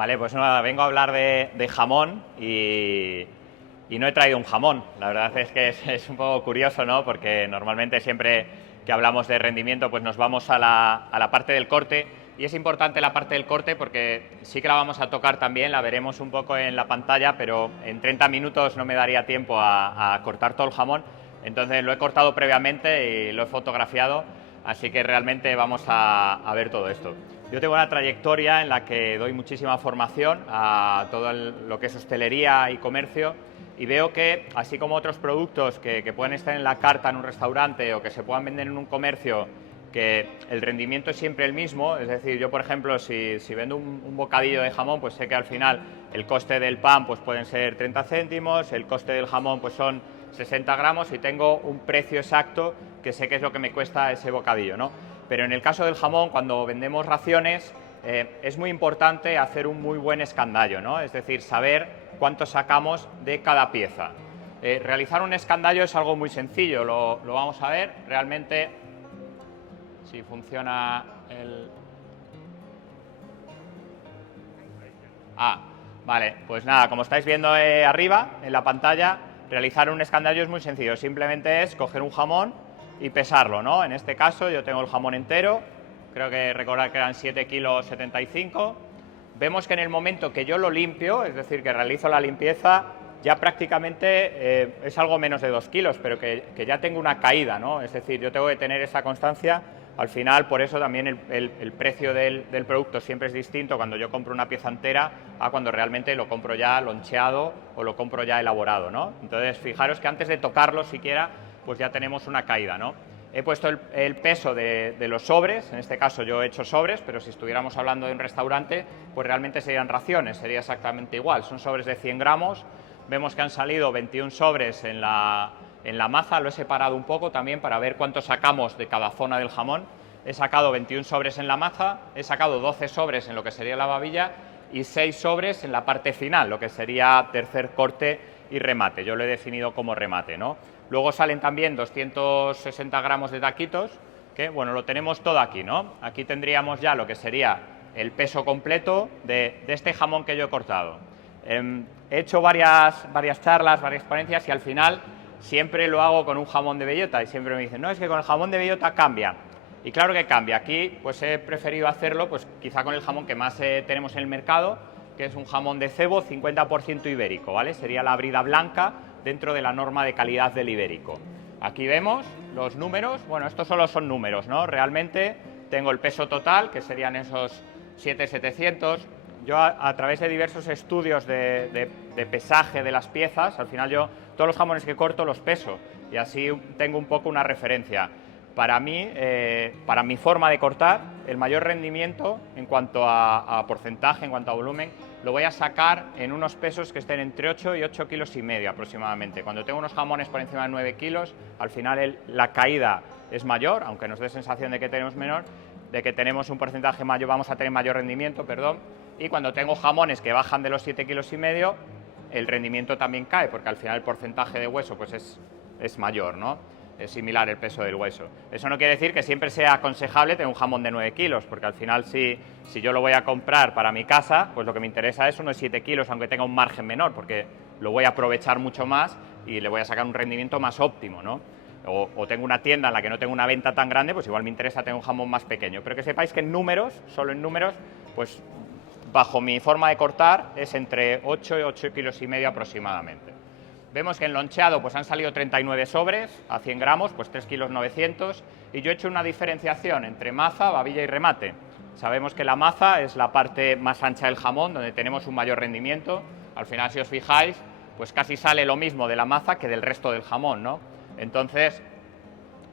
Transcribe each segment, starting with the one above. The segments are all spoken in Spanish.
Vale, pues nada, vengo a hablar de jamón y no he traído un jamón. La verdad es que es un poco curioso, ¿no? Porque normalmente siempre que hablamos de rendimiento pues nos vamos a la parte del corte, y es importante la parte del corte porque sí que la vamos a tocar también, la veremos un poco en la pantalla, pero en 30 minutos no me daría tiempo a cortar todo el jamón. Entonces lo he cortado previamente y lo he fotografiado, así que realmente vamos a ver todo esto. Yo tengo una trayectoria en la que doy muchísima formación a todo lo que es hostelería y comercio, y veo que, así como otros productos que pueden estar en la carta en un restaurante o que se puedan vender en un comercio, que el rendimiento es siempre el mismo. Es decir, yo por ejemplo, si vendo un bocadillo de jamón, pues sé que al final el coste del pan pues pueden ser 30 céntimos, el coste del jamón pues son 60 gramos y tengo un precio exacto que sé que es lo que me cuesta ese bocadillo, ¿no? Pero en el caso del jamón, cuando vendemos raciones, es muy importante hacer un muy buen escandallo, ¿no? Es decir, saber cuánto sacamos de cada pieza. Realizar un escandallo es algo muy sencillo, lo vamos a ver. Realmente, si funciona el... Vale, pues nada, como estáis viendo arriba en la pantalla, realizar un escandallo es muy sencillo. Simplemente es coger un jamón y pesarlo, ¿no? En este caso yo tengo el jamón entero, creo que recordar que eran 7,75 kilos. Vemos que en el momento que yo lo limpio, es decir, que realizo la limpieza, ya prácticamente es algo menos de 2 kilos, pero que ya tengo una caída, ¿no? Es decir, yo tengo que tener esa constancia. Al final, por eso también el precio del producto siempre es distinto cuando yo compro una pieza entera a cuando realmente lo compro ya loncheado o lo compro ya elaborado, ¿no? Entonces, fijaros que antes de tocarlo siquiera, pues ya tenemos una caída, ¿no? He puesto el peso de los sobres. En este caso yo he hecho sobres, pero si estuviéramos hablando de un restaurante, pues realmente serían raciones, sería exactamente igual. Son sobres de 100 gramos, vemos que han salido 21 sobres en la maza. Lo he separado un poco también para ver cuánto sacamos de cada zona del jamón. He sacado 21 sobres en la maza, he sacado 12 sobres en lo que sería la babilla y 6 sobres en la parte final, lo que sería tercer corte y remate. Yo lo he definido como remate, ¿no? Luego salen también 260 gramos de taquitos, que bueno, lo tenemos todo aquí, ¿no? Aquí tendríamos ya lo que sería el peso completo de este jamón que yo he cortado. He hecho varias charlas, varias ponencias, y al final siempre lo hago con un jamón de bellota, y siempre me dicen, no, es que con el jamón de bellota cambia. Y claro que cambia. Aquí pues he preferido hacerlo pues quizá con el jamón que más tenemos en el mercado, que es un jamón de cebo 50% ibérico, ¿vale? Sería la brida blanca dentro de la norma de calidad del ibérico. Aquí vemos los números. Bueno, estos solo son números, ¿no? Realmente tengo el peso total, que serían esos 7,700. Yo a través de diversos estudios de pesaje de las piezas, al final yo todos los jamones que corto los peso y así tengo un poco una referencia. Para mí, para mi forma de cortar, el mayor rendimiento en cuanto a porcentaje, en cuanto a volumen, lo voy a sacar en unos pesos que estén entre 8 y 8,5 kilos aproximadamente. Cuando tengo unos jamones por encima de 9 kilos, al final la caída es mayor, aunque nos dé sensación de que tenemos menor, de que tenemos un porcentaje mayor, vamos a tener mayor rendimiento, perdón. Y cuando tengo jamones que bajan de los 7,5 kilos, el rendimiento también cae, porque al final el porcentaje de hueso pues es mayor, ¿no? Es similar el peso del hueso. Eso no quiere decir que siempre sea aconsejable tener un jamón de 9 kilos, porque al final si yo lo voy a comprar para mi casa, pues lo que me interesa es uno de 7 kilos, aunque tenga un margen menor, porque lo voy a aprovechar mucho más y le voy a sacar un rendimiento más óptimo, ¿no? O tengo una tienda en la que no tengo una venta tan grande, pues igual me interesa tener un jamón más pequeño. Pero que sepáis que en números, solo en números, pues bajo mi forma de cortar es entre 8 y 8,5 kilos aproximadamente. Vemos que en loncheado pues han salido 39 sobres a 100 gramos, pues 3,9 kilos, y yo he hecho una diferenciación entre maza, babilla y remate. Sabemos que la maza es la parte más ancha del jamón, donde tenemos un mayor rendimiento. Al final, si os fijáis, pues casi sale lo mismo de la maza que del resto del jamón, ¿no? Entonces,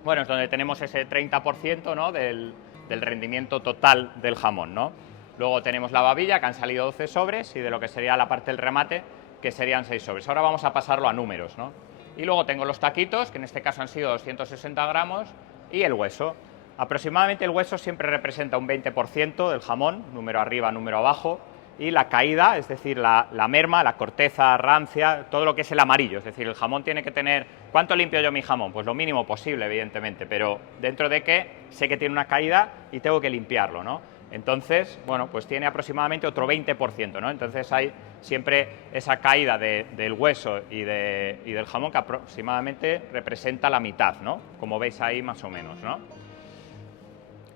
bueno, es donde tenemos ese 30%, ¿no? del rendimiento total del jamón, ¿no? Luego tenemos la babilla, que han salido 12 sobres, y de lo que sería la parte del remate, que serían 6 sobres. Ahora vamos a pasarlo a números, ¿no? Y luego tengo los taquitos, que en este caso han sido 260 gramos, y el hueso. Aproximadamente el hueso siempre representa un 20% del jamón, número arriba, número abajo, y la caída, es decir, la merma, la corteza rancia, todo lo que es el amarillo. Es decir, el jamón tiene que tener... ¿Cuánto limpio yo mi jamón? Pues lo mínimo posible, evidentemente, pero dentro de que sé que tiene una caída y tengo que limpiarlo, ¿no? Entonces, bueno, pues tiene aproximadamente otro 20%, ¿no? Entonces hay siempre esa caída del hueso y del jamón que aproximadamente representa la mitad, ¿no? Como veis ahí más o menos, ¿no?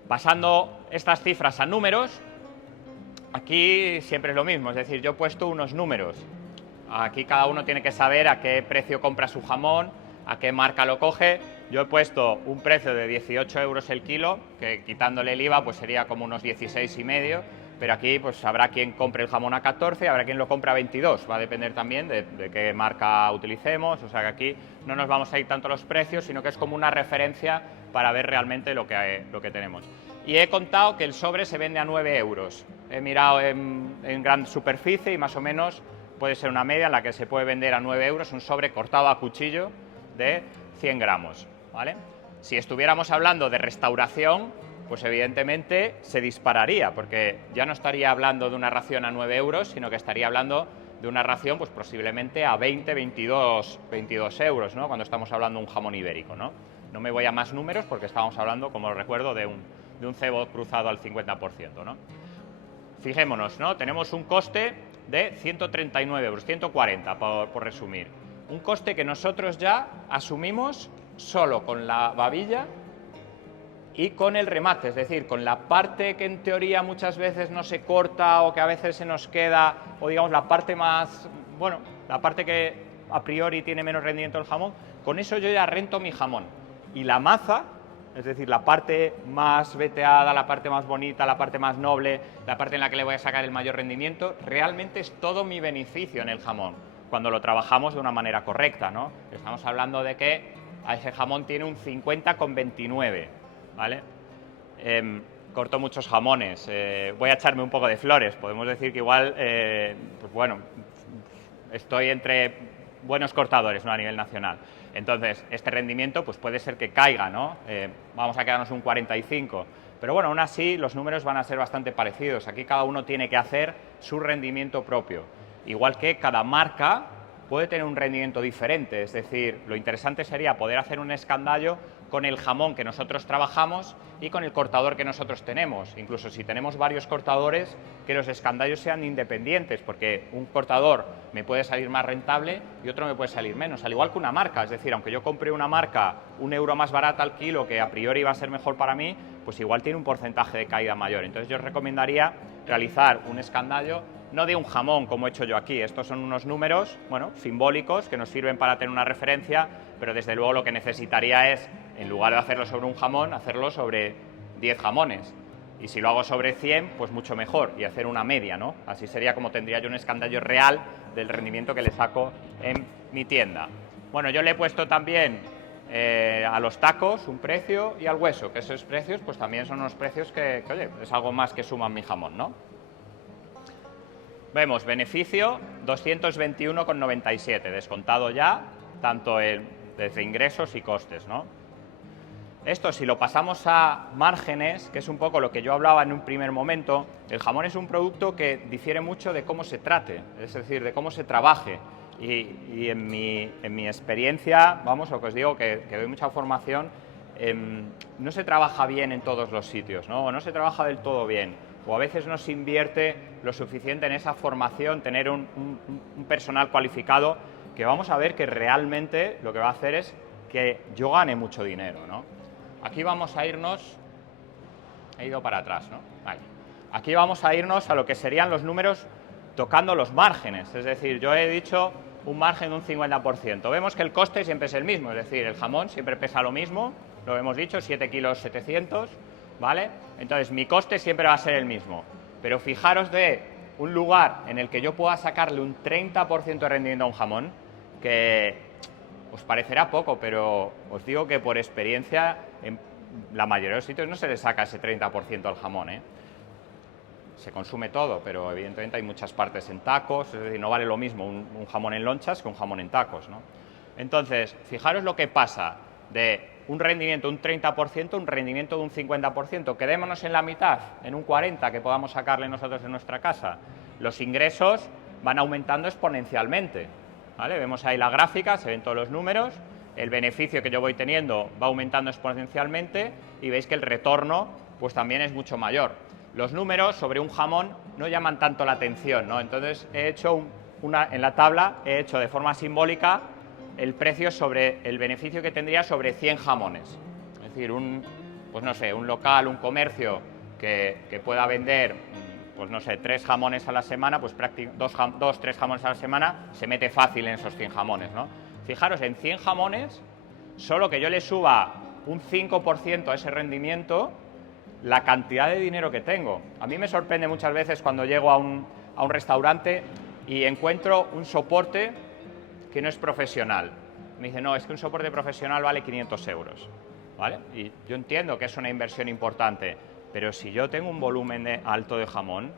Pasando estas cifras a números, aquí siempre es lo mismo, es decir, yo he puesto unos números. Aquí cada uno tiene que saber a qué precio compra su jamón, a qué marca lo coge. Yo he puesto un precio de 18 euros el kilo, que quitándole el IVA pues sería como unos 16,5, pero aquí pues habrá quien compre el jamón a 14, habrá quien lo compre a 22, va a depender también de qué marca utilicemos, o sea que aquí no nos vamos a ir tanto a los precios, sino que es como una referencia para ver realmente lo que tenemos. Y he contado que el sobre se vende a 9 euros. He mirado en gran superficie y más o menos puede ser una media en la que se puede vender a 9 euros un sobre cortado a cuchillo de 100 gramos. ¿Vale? Si estuviéramos hablando de restauración, pues evidentemente se dispararía, porque ya no estaría hablando de una ración a 9 euros, sino que estaría hablando de una ración pues posiblemente a 20, 22 euros, ¿no? Cuando estamos hablando de un jamón ibérico, ¿no? No me voy a más números porque estábamos hablando, como recuerdo, de un cebo cruzado al 50%, ¿no? Fijémonos, ¿no? Tenemos un coste de 139 euros, 140 por resumir. Un coste que nosotros ya asumimos solo con la babilla y con el remate, es decir, con la parte que en teoría muchas veces no se corta o que a veces se nos queda, o digamos la parte más, bueno, la parte que a priori tiene menos rendimiento del jamón, con eso yo ya rento mi jamón. Y la maza, es decir, la parte más veteada, la parte más bonita, la parte más noble, la parte en la que le voy a sacar el mayor rendimiento, realmente es todo mi beneficio en el jamón, cuando lo trabajamos de una manera correcta, ¿no? Estamos hablando de que a ese jamón tiene un 50,29, ¿vale? Corto muchos jamones, voy a echarme un poco de flores, podemos decir que igual, pues bueno, estoy entre buenos cortadores, ¿no? A nivel nacional. Entonces, este rendimiento pues puede ser que caiga, ¿no? Vamos a quedarnos un 45, pero bueno, aún así los números van a ser bastante parecidos. Aquí cada uno tiene que hacer su rendimiento propio, igual que cada marca puede tener un rendimiento diferente, es decir, lo interesante sería poder hacer un escandallo con el jamón que nosotros trabajamos y con el cortador que nosotros tenemos. Incluso si tenemos varios cortadores, que los escandallos sean independientes, porque un cortador me puede salir más rentable y otro me puede salir menos, al igual que una marca. Es decir, aunque yo compre una marca €1 más barata al kilo, que a priori va a ser mejor para mí, pues igual tiene un porcentaje de caída mayor. Entonces yo os recomendaría realizar un escandallo no de un jamón como he hecho yo aquí, estos son unos números, bueno, simbólicos que nos sirven para tener una referencia, pero desde luego lo que necesitaría es, en lugar de hacerlo sobre un jamón, hacerlo sobre 10 jamones. Y si lo hago sobre 100, pues mucho mejor, y hacer una media, ¿no? Así sería como tendría yo un escandallo real del rendimiento que le saco en mi tienda. Bueno, yo le he puesto también a los tacos un precio y al hueso, que esos precios pues también son unos precios que oye, es algo más que suman mi jamón, ¿no? Vemos beneficio 221,97, descontado ya tanto desde ingresos y costes, ¿no? Esto, si lo pasamos a márgenes, que es un poco lo que yo hablaba en un primer momento, el jamón es un producto que difiere mucho de cómo se trate, es decir, de cómo se trabaje. Y en mi experiencia, vamos, lo que os digo, que doy mucha formación, no se trabaja bien en todos los sitios, ¿no? O no se trabaja del todo bien. O a veces no se invierte lo suficiente en esa formación, tener un personal cualificado, que vamos a ver que realmente lo que va a hacer es que yo gane mucho dinero, ¿no? Aquí vamos a irnos, he ido para atrás, ¿no? Vale. Aquí vamos a irnos a lo que serían los números tocando los márgenes, es decir, yo he dicho un margen de un 50%. Vemos que el coste siempre es el mismo, es decir, el jamón siempre pesa lo mismo, lo hemos dicho, 7 kilos 700, ¿vale? Entonces, mi coste siempre va a ser el mismo. Pero fijaros de un lugar en el que yo pueda sacarle un 30% de rendimiento a un jamón, que os parecerá poco, pero os digo que por experiencia, en la mayoría de los sitios no se le saca ese 30% al jamón, ¿eh? Se consume todo, pero evidentemente hay muchas partes en tacos, es decir, no vale lo mismo un jamón en lonchas que un jamón en tacos, ¿no? Entonces, fijaros lo que pasa de un rendimiento de un 30%, un rendimiento de un 50%. Quedémonos en la mitad, en un 40% que podamos sacarle nosotros en nuestra casa. Los ingresos van aumentando exponencialmente, ¿vale? Vemos ahí la gráfica, se ven todos los números, el beneficio que yo voy teniendo va aumentando exponencialmente y veis que el retorno pues también es mucho mayor. Los números sobre un jamón no llaman tanto la atención, ¿no? Entonces he hecho en la tabla he hecho de forma simbólica el precio sobre el beneficio que tendría sobre 100 jamones. Es decir, pues no sé, un local, un comercio que pueda vender, pues no sé, 3 jamones a la semana, pues 3 jamones a la semana, se mete fácil en esos 100 jamones, ¿no? Fijaros, en 100 jamones, solo que yo le suba un 5% a ese rendimiento, la cantidad de dinero que tengo. A mí me sorprende muchas veces cuando llego a un restaurante y encuentro un soporte que no es profesional. Me dice, no, es que un soporte profesional vale 500 euros. ¿Vale? Y yo entiendo que es una inversión importante, pero si yo tengo un volumen alto de jamón,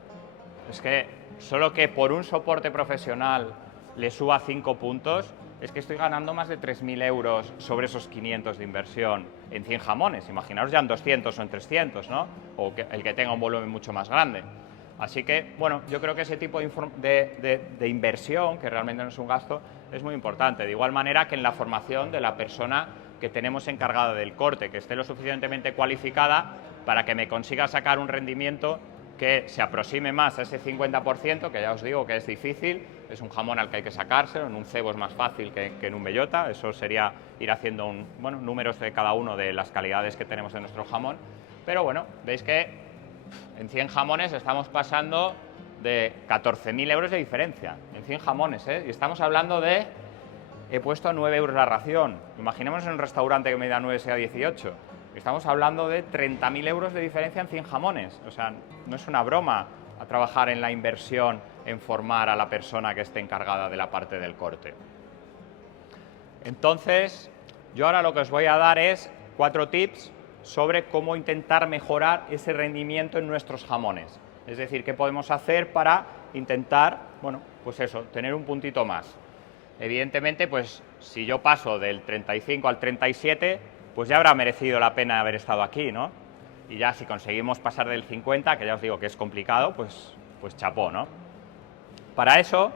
es que solo que por un soporte profesional le suba 5 puntos, es que estoy ganando más de 3.000 euros sobre esos 500 de inversión en 100 jamones. Imaginaos ya en 200 o en 300, ¿no? O el que tenga un volumen mucho más grande. Así que, bueno, yo creo que ese tipo de inversión, que realmente no es un gasto, es muy importante. De igual manera que en la formación de la persona que tenemos encargada del corte, que esté lo suficientemente cualificada para que me consiga sacar un rendimiento que se aproxime más a ese 50%, que ya os digo que es difícil, es un jamón al que hay que sacárselo, en un cebo es más fácil que en un bellota, eso sería ir haciendo números de cada uno de las calidades que tenemos de nuestro jamón, pero bueno, veis que en 100 jamones estamos pasando de 14.000 euros de diferencia, en 100 jamones, ¿eh? Y estamos hablando de, he puesto a 9 euros la ración, imaginemos en un restaurante que me da 9 sea 18, estamos hablando de 30.000 euros de diferencia en 100 jamones, o sea, no es una broma a trabajar en la inversión, en formar a la persona que esté encargada de la parte del corte. Entonces, yo ahora lo que os voy a dar es 4 tips sobre cómo intentar mejorar ese rendimiento en nuestros jamones. Es decir, qué podemos hacer para intentar, bueno, pues eso, tener un puntito más. Evidentemente, pues si yo paso del 35 al 37, pues ya habrá merecido la pena haber estado aquí, ¿no? Y ya si conseguimos pasar del 50, que ya os digo que es complicado, pues chapó, ¿no? Para eso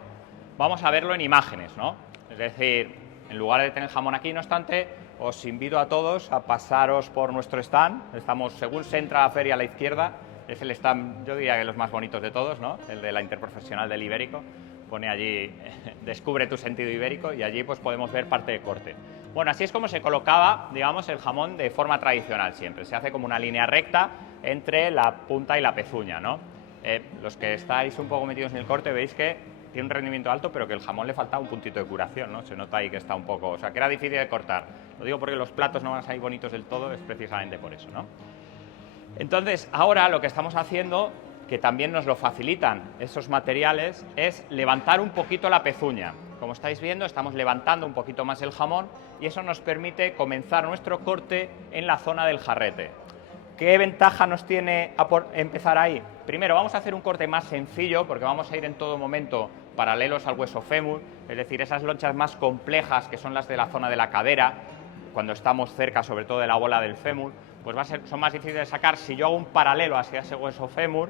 vamos a verlo en imágenes, ¿no? Es decir, en lugar de tener jamón aquí, no obstante, os invito a todos a pasaros por nuestro stand. Estamos, según se entra a la feria a la izquierda, es el stand, yo diría que los más bonitos de todos, ¿no? El de la Interprofesional del Ibérico. Pone allí, descubre tu sentido ibérico, y allí pues podemos ver parte de corte. Bueno, así es como se colocaba, digamos, el jamón de forma tradicional siempre. Se hace como una línea recta entre la punta y la pezuña, ¿no? Los que estáis un poco metidos en el corte veis que tiene un rendimiento alto, pero que el jamón le falta un puntito de curación, ¿no? Se nota ahí que está un poco, o sea, que era difícil de cortar. Lo digo porque los platos no van a salir bonitos del todo, es precisamente por eso, ¿no? Entonces, ahora lo que estamos haciendo, que también nos lo facilitan esos materiales, es levantar un poquito la pezuña. Como estáis viendo, estamos levantando un poquito más el jamón y eso nos permite comenzar nuestro corte en la zona del jarrete. ¿Qué ventaja nos tiene empezar ahí? Primero, vamos a hacer un corte más sencillo porque vamos a ir en todo momento paralelos al hueso fémur, es decir, esas lonchas más complejas que son las de la zona de la cadera, cuando estamos cerca sobre todo de la bola del fémur, pues son más difíciles de sacar. Si yo hago un paralelo hacia ese hueso fémur,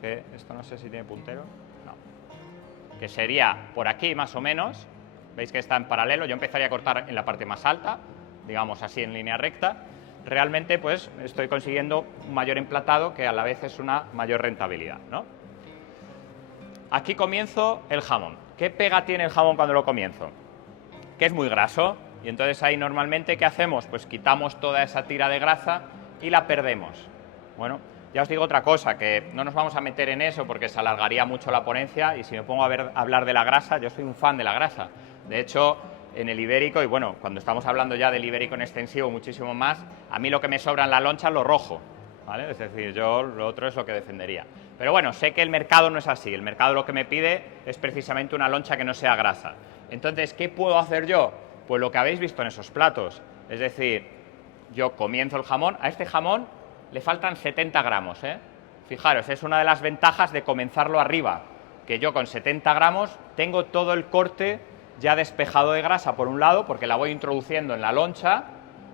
que esto no sé si tiene puntero, no, que sería por aquí más o menos, veis que está en paralelo, yo empezaría a cortar en la parte más alta, digamos así en línea recta, realmente pues estoy consiguiendo un mayor emplatado que a la vez es una mayor rentabilidad, ¿no? Aquí comienzo el jamón. ¿Qué pega tiene el jamón cuando lo comienzo? Que es muy graso, y entonces ahí normalmente ¿qué hacemos? Pues quitamos toda esa tira de grasa y la perdemos. Bueno, ya os digo otra cosa, que no nos vamos a meter en eso porque se alargaría mucho la ponencia, y si me pongo a hablar de la grasa, yo soy un fan de la grasa. De hecho, en el ibérico, y bueno, cuando estamos hablando ya del ibérico en extensivo muchísimo más, a mí lo que me sobra en la loncha es lo rojo, ¿vale? Es decir, yo lo otro es lo que defendería. Pero bueno, sé que el mercado no es así, el mercado lo que me pide es precisamente una loncha que no sea grasa. Entonces, ¿qué puedo hacer yo? Pues lo que habéis visto en esos platos, es decir, yo comienzo el jamón, a este jamón le faltan 70 gramos, ¿eh? Fijaros, es una de las ventajas de comenzarlo arriba, que yo con 70 gramos tengo todo el corte ya despejado de grasa por un lado, porque la voy introduciendo en la loncha,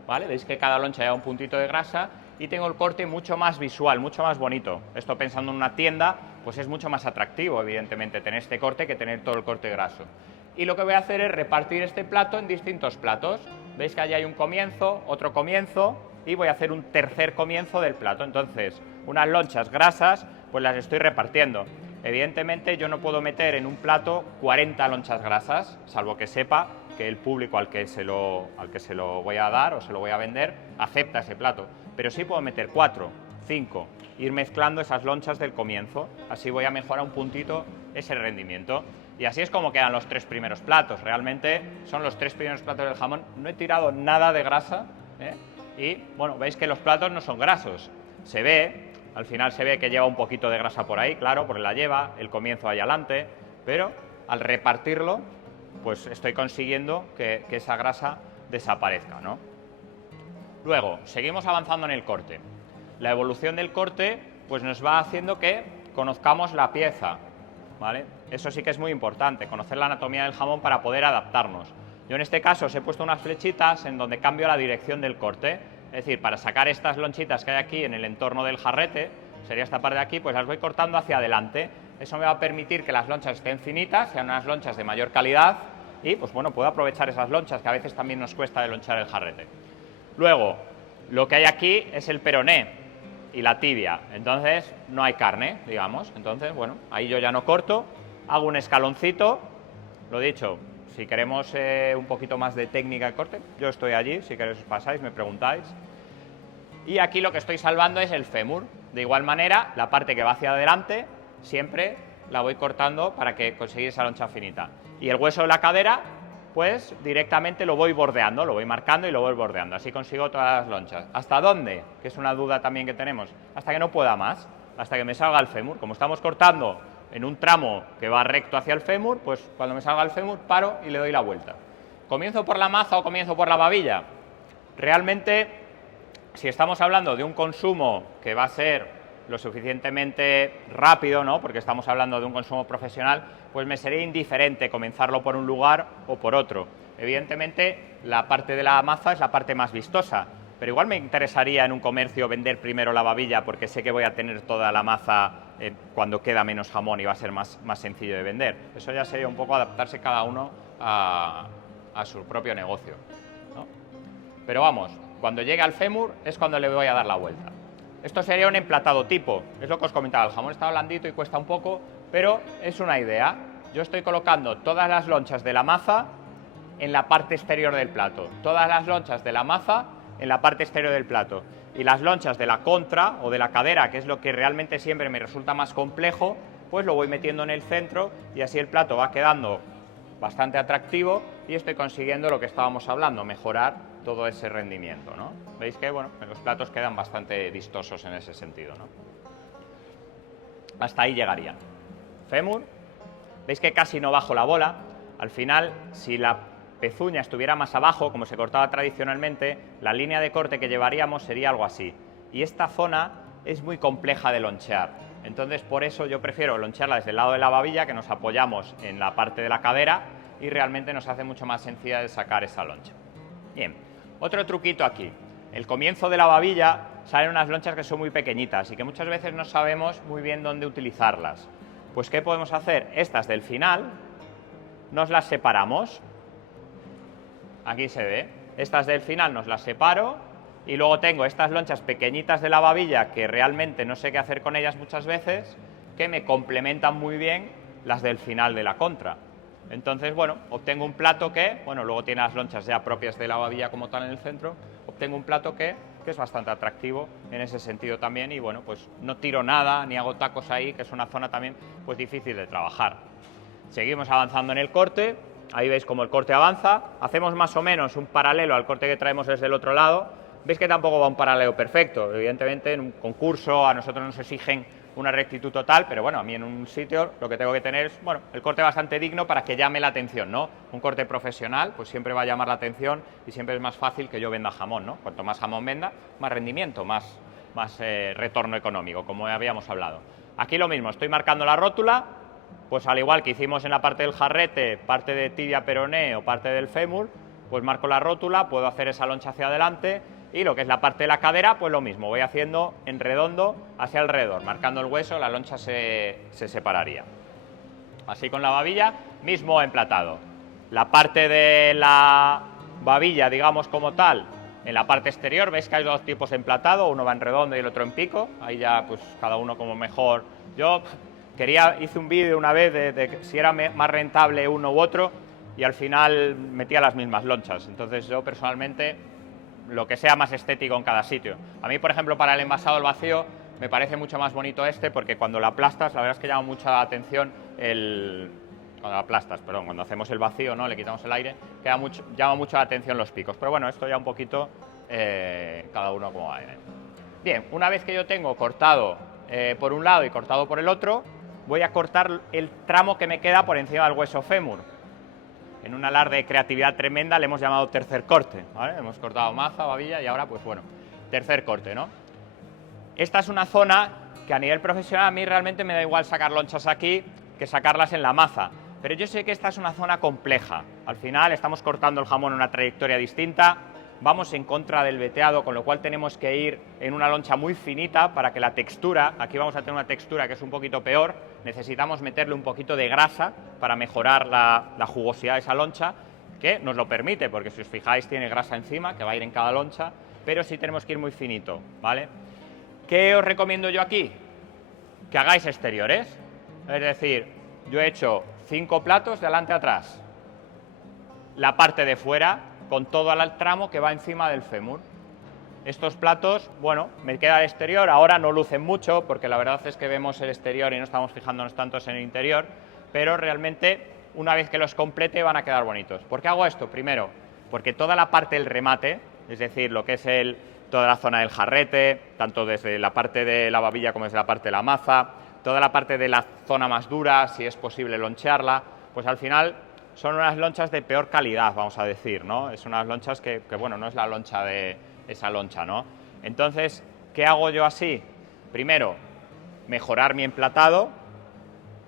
¿vale? Veis que cada loncha lleva un puntito de grasa, y tengo el corte mucho más visual, mucho más bonito. Esto pensando en una tienda, pues es mucho más atractivo, evidentemente, tener este corte que tener todo el corte graso. Y lo que voy a hacer es repartir este plato en distintos platos. Veis que allí hay un comienzo, otro comienzo, y voy a hacer un tercer comienzo del plato. Entonces, unas lonchas grasas, pues las estoy repartiendo. Evidentemente yo no puedo meter en un plato 40 lonchas grasas, salvo que sepa que el público al que se lo voy a dar o se lo voy a vender acepta ese plato. Pero sí puedo meter 4, 5, ir mezclando esas lonchas del comienzo. Así voy a mejorar un puntito ese rendimiento. Y así es como quedan los 3 primeros platos. Realmente son los 3 primeros platos del jamón. No he tirado nada de grasa, ¿eh? Y bueno, veis que los platos no son grasos. Se ve, al final se ve que lleva un poquito de grasa por ahí, claro, porque la lleva, el comienzo ahí adelante, pero al repartirlo, pues estoy consiguiendo que esa grasa desaparezca, ¿no? Luego, seguimos avanzando en el corte. La evolución del corte pues nos va haciendo que conozcamos la pieza, ¿vale? Eso sí que es muy importante, conocer la anatomía del jamón para poder adaptarnos. Yo en este caso os he puesto unas flechitas en donde cambio la dirección del corte, es decir, para sacar estas lonchitas que hay aquí en el entorno del jarrete, sería esta parte de aquí, pues las voy cortando hacia adelante. Eso me va a permitir que las lonchas estén finitas, sean unas lonchas de mayor calidad y pues bueno, puedo aprovechar esas lonchas que a veces también nos cuesta de lonchar el jarrete. Luego, lo que hay aquí es el peroné y la tibia, entonces no hay carne, digamos. Entonces, bueno, ahí yo ya no corto, hago un escaloncito, lo dicho, si queremos un poquito más de técnica de corte, yo estoy allí, si queréis os pasáis, me preguntáis. Y aquí lo que estoy salvando es el fémur. De igual manera, la parte que va hacia adelante, siempre la voy cortando para que conseguir esa loncha finita. Y el hueso de la cadera, pues directamente lo voy bordeando, lo voy marcando y lo voy bordeando. Así consigo todas las lonchas. ¿Hasta dónde? Que es una duda también que tenemos. Hasta que no pueda más, hasta que me salga el fémur. Como estamos cortando en un tramo que va recto hacia el fémur, pues cuando me salga el fémur paro y le doy la vuelta. ¿Comienzo por la maza o comienzo por la babilla? Realmente, si estamos hablando de un consumo que va a ser lo suficientemente rápido, ¿no? Porque estamos hablando de un consumo profesional, pues me sería indiferente comenzarlo por un lugar o por otro. Evidentemente, la parte de la maza es la parte más vistosa, pero igual me interesaría en un comercio vender primero la babilla porque sé que voy a tener toda la maza cuando queda menos jamón y va a ser más sencillo de vender. Eso ya sería un poco adaptarse cada uno a su propio negocio, ¿no? Pero vamos, cuando llegue al fémur es cuando le voy a dar la vuelta. Esto sería un emplatado tipo, es lo que os comentaba, el jamón está blandito y cuesta un poco, pero es una idea. Yo estoy colocando todas las lonchas de la maza en la parte exterior del plato, todas las lonchas de la maza en la parte exterior del plato, y las lonchas de la contra o de la cadera, que es lo que realmente siempre me resulta más complejo, pues lo voy metiendo en el centro y así el plato va quedando bastante atractivo y estoy consiguiendo lo que estábamos hablando, mejorar todo ese rendimiento, ¿no? Veis que, bueno, los platos quedan bastante vistosos en ese sentido, ¿no? Hasta ahí llegaría. Fémur, veis que casi no bajo la bola. Al final, si la pezuña estuviera más abajo, como se cortaba tradicionalmente, la línea de corte que llevaríamos sería algo así. Y esta zona es muy compleja de lonchear. Entonces, por eso yo prefiero loncharla desde el lado de la babilla, que nos apoyamos en la parte de la cadera y realmente nos hace mucho más sencilla de sacar esa loncha. Bien, otro truquito aquí. El comienzo de la babilla salen unas lonchas que son muy pequeñitas y que muchas veces no sabemos muy bien dónde utilizarlas. Pues, ¿qué podemos hacer? Estas del final nos las separamos. Aquí se ve. Estas del final nos las separo y luego tengo estas lonchas pequeñitas de la babilla que realmente no sé qué hacer con ellas muchas veces, que me complementan muy bien las del final de la contra. Entonces, bueno, obtengo un plato que, bueno, luego tiene las lonchas ya propias de la babilla como tal en el centro, obtengo un plato que es bastante atractivo en ese sentido también y, bueno, pues no tiro nada ni hago tacos ahí, que es una zona también pues difícil de trabajar. Seguimos avanzando en el corte, ahí veis cómo el corte avanza, hacemos más o menos un paralelo al corte que traemos desde el otro lado, veis que tampoco va un paralelo perfecto, evidentemente en un concurso a nosotros nos exigen una rectitud total, pero bueno, a mí en un sitio lo que tengo que tener es, bueno, el corte bastante digno para que llame la atención, ¿no? Un corte profesional, pues siempre va a llamar la atención y siempre es más fácil que yo venda jamón, ¿no? Cuanto más jamón venda, más rendimiento, más retorno económico, como habíamos hablado. Aquí lo mismo, estoy marcando la rótula, pues al igual que hicimos en la parte del jarrete, parte de tibia peroné o parte del fémur, pues marco la rótula, puedo hacer esa loncha hacia adelante. Y lo que es la parte de la cadera, pues lo mismo, voy haciendo en redondo hacia alrededor, marcando el hueso, la loncha se separaría. Así con la babilla, mismo emplatado. La parte de la babilla, digamos como tal, En la parte exterior veis que hay dos tipos de emplatado, uno va en redondo y el otro en pico, ahí ya pues cada uno como mejor. Yo hice un vídeo una vez de si era más rentable uno u otro y al final metía las mismas lonchas, entonces yo personalmente lo que sea más estético en cada sitio. A mí, por ejemplo, para el envasado al vacío me parece mucho más bonito este porque cuando lo aplastas, la verdad es que llama mucha atención cuando hacemos el vacío, ¿no? Le quitamos el aire, llama mucho la atención los picos. Pero bueno, esto ya un poquito cada uno como va. Bien, una vez que yo tengo cortado por un lado y cortado por el otro, voy a cortar el tramo que me queda por encima del hueso fémur. En un alarde de creatividad tremenda le hemos llamado tercer corte, ¿vale? Hemos cortado maza, babilla y ahora, pues bueno, tercer corte, ¿no? Esta es una zona que a nivel profesional a mí realmente me da igual sacar lonchas aquí que sacarlas en la maza. Pero yo sé que esta es una zona compleja. Al final estamos cortando el jamón en una trayectoria distinta, vamos en contra del veteado, con lo cual tenemos que ir en una loncha muy finita para que la textura, aquí vamos a tener una textura que es un poquito peor, necesitamos meterle un poquito de grasa para mejorar la jugosidad de esa loncha, que nos lo permite, porque si os fijáis tiene grasa encima, que va a ir en cada loncha, pero sí tenemos que ir muy finito, ¿vale? ¿Qué os recomiendo yo aquí? Que hagáis exteriores, es decir, yo he hecho 5 platos de adelante a atrás, la parte de fuera con todo el tramo que va encima del fémur. Estos platos, bueno, me queda el exterior, ahora no lucen mucho porque la verdad es que vemos el exterior y no estamos fijándonos tantos en el interior, pero realmente una vez que los complete van a quedar bonitos. ¿Por qué hago esto? Primero, porque toda la parte del remate, es decir, lo que es toda la zona del jarrete, tanto desde la parte de la babilla como desde la parte de la maza, toda la parte de la zona más dura, si es posible lonchearla, pues al final son unas lonchas de peor calidad, vamos a decir, ¿no? Es unas lonchas que bueno, no es la loncha de esa loncha, ¿no? Entonces, ¿qué hago yo así? Primero, mejorar mi emplatado,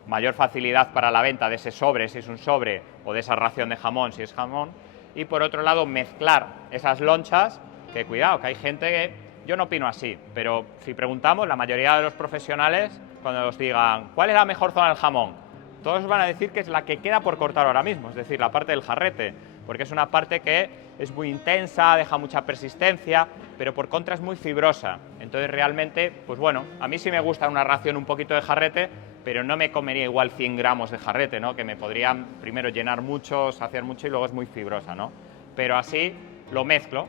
mayor facilidad para la venta de ese sobre, si es un sobre, o de esa ración de jamón, si es jamón, y por otro lado, mezclar esas lonchas, que cuidado, que hay gente que, yo no opino así, pero si preguntamos, la mayoría de los profesionales, cuando nos digan, ¿cuál es la mejor zona del jamón? Todos van a decir que es la que queda por cortar ahora mismo, es decir, la parte del jarrete, porque es una parte que es muy intensa, deja mucha persistencia, pero por contra es muy fibrosa. Entonces realmente, pues bueno, a mí sí me gusta una ración un poquito de jarrete, pero no me comería igual 100 gramos de jarrete, ¿no? Que me podrían primero llenar mucho, saciar mucho y luego es muy fibrosa, ¿no? Pero así lo mezclo,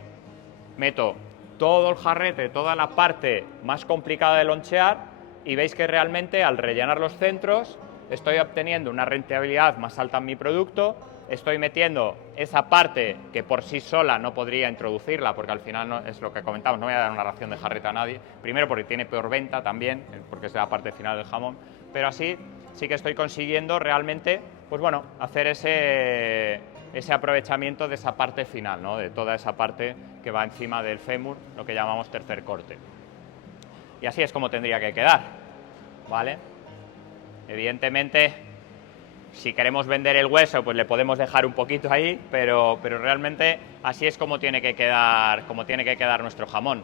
meto todo el jarrete, toda la parte más complicada de lonchear y veis que realmente al rellenar los centros estoy obteniendo una rentabilidad más alta en mi producto, estoy metiendo esa parte que por sí sola no podría introducirla, porque al final no, es lo que comentamos, no voy a dar una ración de jarrete a nadie, primero porque tiene peor venta también, porque es la parte final del jamón, pero así sí que estoy consiguiendo realmente, pues bueno, hacer ese aprovechamiento de esa parte final, ¿no? De toda esa parte que va encima del fémur, lo que llamamos tercer corte. Y así es como tendría que quedar, ¿vale? Evidentemente, si queremos vender el hueso, pues le podemos dejar un poquito ahí, pero realmente así es como tiene que quedar nuestro jamón.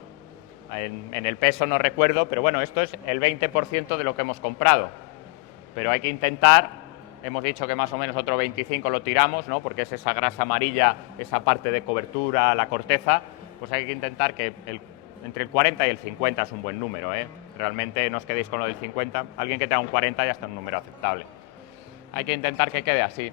En el peso no recuerdo, pero bueno, esto es el 20% de lo que hemos comprado. Pero hay que intentar, hemos dicho que más o menos otro 25 lo tiramos, ¿no? Porque es esa grasa amarilla, esa parte de cobertura, la corteza, pues hay que intentar que entre el 40 y el 50 es un buen número, ¿eh? Realmente no os quedéis con lo del 50, alguien que tenga un 40 ya está en un número aceptable. Hay que intentar que quede así.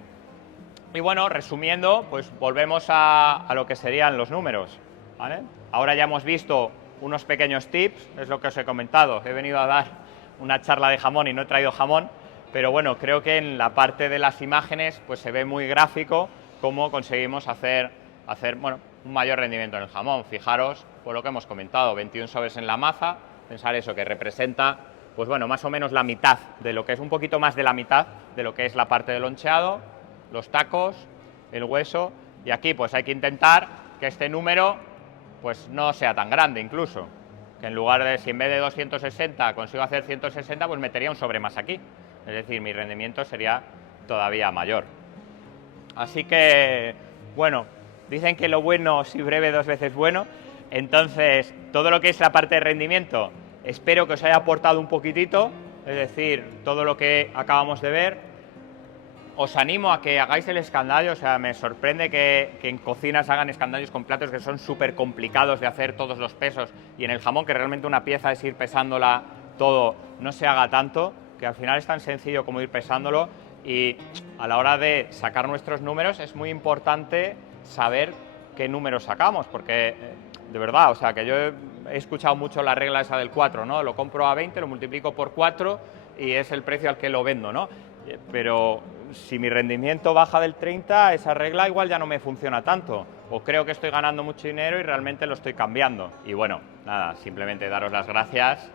Y bueno, resumiendo, pues volvemos a lo que serían los números, ¿vale? Ahora ya hemos visto unos pequeños tips, es lo que os he comentado. He venido a dar una charla de jamón y no he traído jamón, pero bueno, creo que en la parte de las imágenes pues se ve muy gráfico cómo conseguimos hacer bueno, un mayor rendimiento en el jamón. Fijaros por lo que hemos comentado, 21 sobres en la maza, pensar eso que representa, pues bueno, más o menos la mitad de lo que es, un poquito más de la mitad de lo que es la parte del loncheado, los tacos, el hueso, y aquí pues hay que intentar que este número pues no sea tan grande incluso, que en lugar de, si en vez de 260 consigo hacer 160, pues metería un sobre más aquí, es decir, mi rendimiento sería todavía mayor. Así que, bueno, dicen que lo bueno, si breve, 2 veces bueno, entonces todo lo que es la parte de rendimiento, espero que os haya aportado un poquitito, es decir, todo lo que acabamos de ver. os animo a que hagáis el escandallo. O sea, me sorprende que en cocinas hagan escandallos con platos que son súper complicados de hacer todos los pesos, y en el jamón, que realmente una pieza es ir pesándola todo, no se haga tanto, que al final es tan sencillo como ir pesándolo. Y a la hora de sacar nuestros números es muy importante saber qué números sacamos, porque de verdad, o sea, que yo he escuchado mucho la regla esa del 4, ¿no? Lo compro a 20, lo multiplico por 4 y es el precio al que lo vendo, ¿no? Pero si mi rendimiento baja del 30, esa regla igual ya no me funciona tanto, o creo que estoy ganando mucho dinero y realmente lo estoy cambiando. Y bueno, nada, simplemente daros las gracias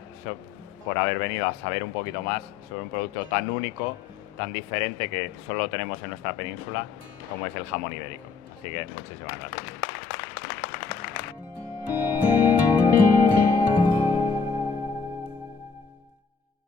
por haber venido a saber un poquito más sobre un producto tan único, tan diferente, que solo tenemos en nuestra península, como es el jamón ibérico. Así que muchísimas gracias.